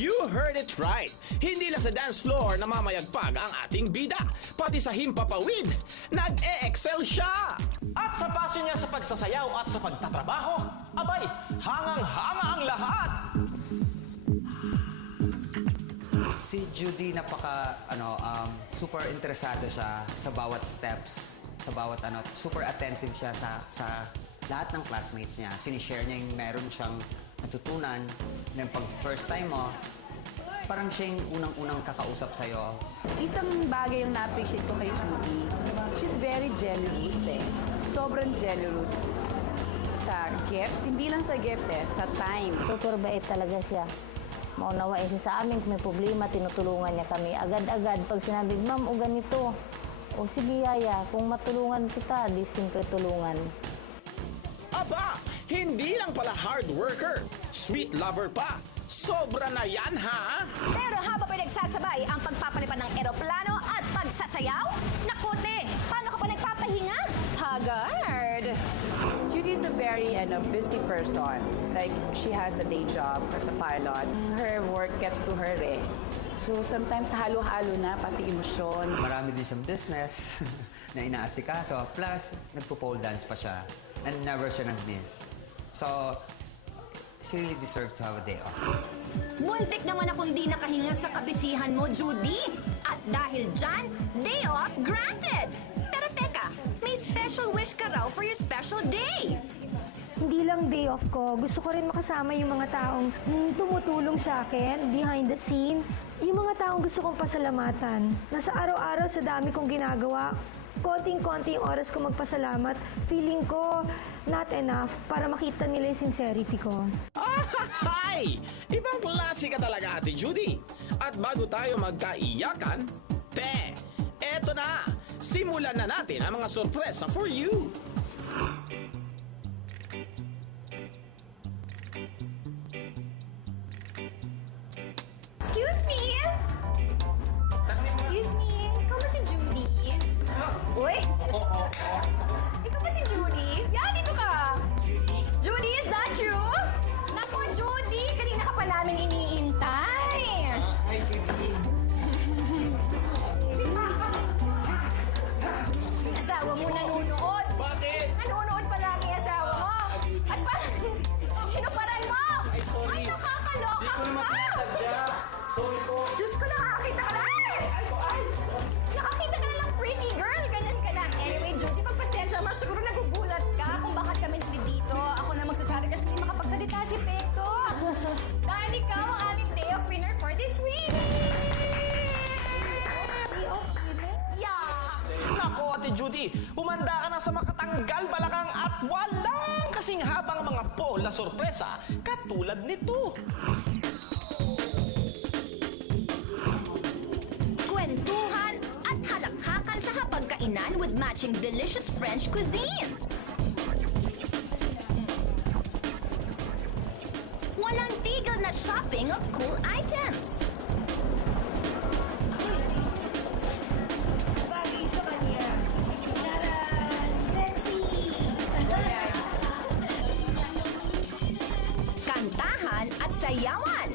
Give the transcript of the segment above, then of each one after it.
You heard it right. Hindi lang sa dance floor na mamayagpag ang ating bida. Pati sa himpapawid, nag-e-excel siya. At sa passion niya sa pagsasayaw at sa pagtatrabaho, abay, hangang-hanga ang lahat. Si Judy super interesado siya sa bawat steps, sa bawat super attentive siya sa lahat ng classmates niya. Sinishare niya yung meron siyang natutunan. And pag first time mo, parang siya yung unang-unang kakausap sa'yo. Isang bagay yung na-appreciate ko kay Judy, she's very generous Sobrang generous sa gifts. Hindi lang sa gifts sa time. Super bait talaga siya. Maunawain siya sa amin kung may problema, tinutulungan niya kami. Agad-agad pag sinabi, ma'am, o ganito. O sige, Yaya, kung matulungan kita, di siyempre tulungan. Aba, hindi lang pala hard worker, sweet lover pa. Sobra na yan, ha? Pero habang pinagsasabay ang pagpapalipad ng eroplano at pagsasayaw, nakuti, paano ka pa nagpapahinga? Haggard! Judy is a very busy person. Like, she has a day job as a pilot. Her work gets to her So, sometimes halo-halo na, pati emosyon. Marami din siyang business na inaasikaso. Plus, nagpo-pole dance pa siya. And never siya nag-miss. So, she really deserves to have a day off. Muntik naman akong di nakahinga sa kabisihan mo, Judy. At dahil dyan, day off granted. Pero teka, may special wish ka raw for your special day. Hindi lang day off ko. Gusto ko rin makasama yung mga taong tumutulong sa akin, behind the scene. Yung mga taong gusto kong pasalamatan. Nasa araw-araw sa dami kong ginagawa, konting-konti yung oras ko magpasalamat. Feeling ko not enough para makita nila yung sincerity ko. Ay! Ibang klase ka talaga, Ate Judy. At bago tayo magkaiyakan, eto na! Simulan na natin ang mga sorpresa for you! Excuse me? Excuse me? Ikaw ba si Judy? Uy! Ikaw ba si Judy? Yeah, dito ka! Judy, is that you? Naku, Judy! Kanina ka pa namin iniintay! Hi, Judy! Asawa mo nanunood! Bakit? Nanunood pa lang yung asawa mo! At parang hinuparan mo! Ay, sorry. Ay, nakakaloka Di ko naman ka! sinasadya. Sorry po. Diyos ko, nakakita ka na! Ay! Nakakita ka na lang, pretty girl! Ganun ka na. Anyway, Judy, pagpasensya mo, siguro nagugulat ka kung bakit kami dito. Ako na magsasabi kasi hindi makapagsalita si Pekto. Dahil ikaw ang aming day of winner for this week! Day of winner? Yeah! Nako, Ate Judy, humanda ka na sa makatanggal balakang at walang kasing habang mga pole na sorpresa katulad nito. Kwentuhan at halakhakan sa hapagkainan with matching delicious French cuisines. Walang tigil na shopping of cool items. Bagay sa kanya. Taran! Sexy! Kantahan at sayawan.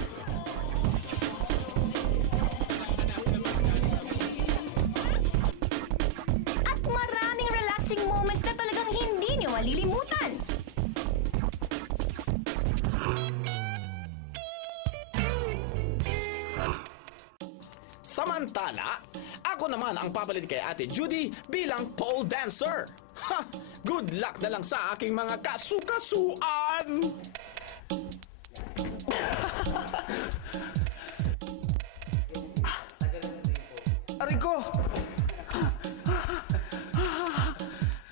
At maraming relaxing moments na talagang hindi nyo malilimutan. Samantala, ako naman ang papalit kay Ate Judy bilang pole dancer. Ha! Good luck na lang sa aking mga kasukasuan! Aray ko!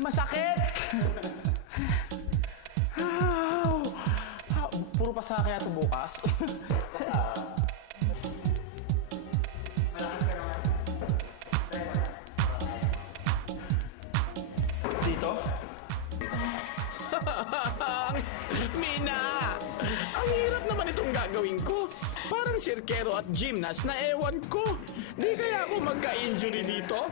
Masakit! Puro pa sa kaya ito bukas. Dito? Mina! Ang hirap naman itong gagawin ko. Parang sirkero at gymnast na ewan ko. Di kaya ako magka-injury dito?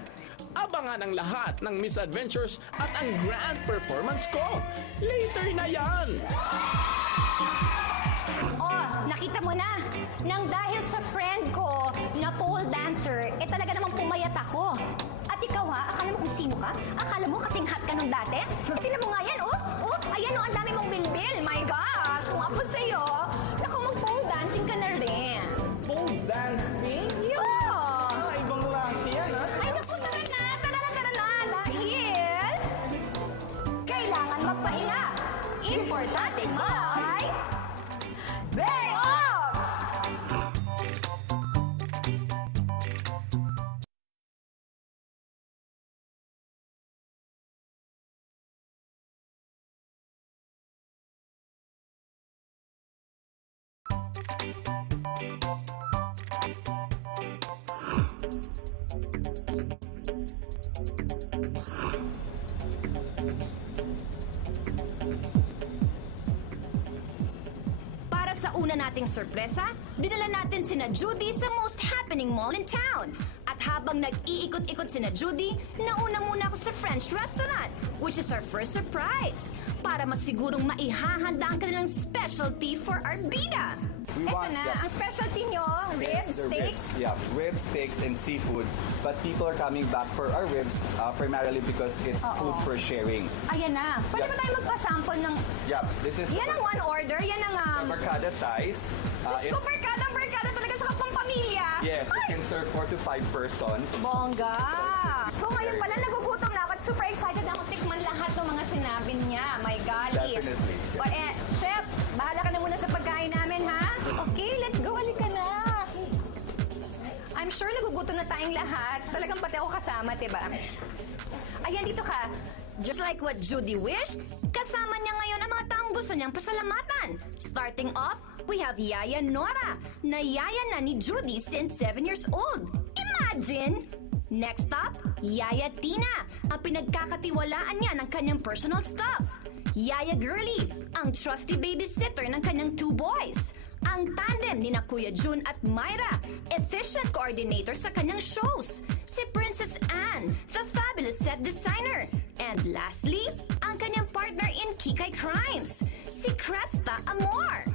Abangan ang lahat ng misadventures at ang grand performance ko. Later na yan! Oh, nakita mo na. Nang dahil sa friend ko na pole dancer, talaga namang pumayat ako. At ikaw ha, akala mo kung sino ka? Akala mo kasing hot ka nung dati? Tingnan mo nga yan, oh. Ayan ang dami mong bilbil. My gosh, kung ako sa'yo, naku, mag-pole dancing ka na rin. Pole dancing? Yeah! Ibang klase yan, ha? Ay, naku, tara na. Dahil kailangan magpahinga. Importante may day off! Para sa una nating sorpresa, dinala natin sina Judy sa most happening mall in town. At habang nag-iikot-ikot sina Judy, nauna muna ako sa French restaurant, which is our first surprise, para masigurong maihahanda ang kanilang specialty for our bida. Ito na, ang specialty nyo, ribs, The steaks. Ribs, yeah, ribs, steaks, and seafood. But people are coming back for our ribs primarily because it's food for sharing. Ayan na. Pwede ba tayo magpa-sample ng... Yeah, this is Yan ang one order, yan ang... the barcada size. Diyos ko, barkada talaga siya kapang pamilya. Yes, it can serve 4 to 5 persons. Bongga! So ngayon pala, nagugutom na ako at super excited na ako tikman lahat ng mga sinabi niya. My golly. Definitely. But chef, bahala ka na muna sa pagkain namin, ha? Okay, let's go. Halika na. I'm sure nagugutom na tayong lahat. Talagang pati ako kasama, diba? Ayan, dito ka. Just like what Judy wished, kasama niya ngayon ang mga taong gusto niyang pasalamatan. Starting off, we have Yaya Nora, na yaya na ni Judy since 7 years old. Imagine! Next up, Yaya Tina, ang pinagkakatiwalaan niya ng kanyang personal stuff. Yaya Girlie, ang trusty babysitter ng kanyang 2 boys. Ang tandem ni na Kuya Jun at Myra, efficient coordinator sa kanyang shows. Si Princess Anne, the fabulous set designer. And lastly, ang kanyang partner in Kikay Crimes, si Cresta Amor.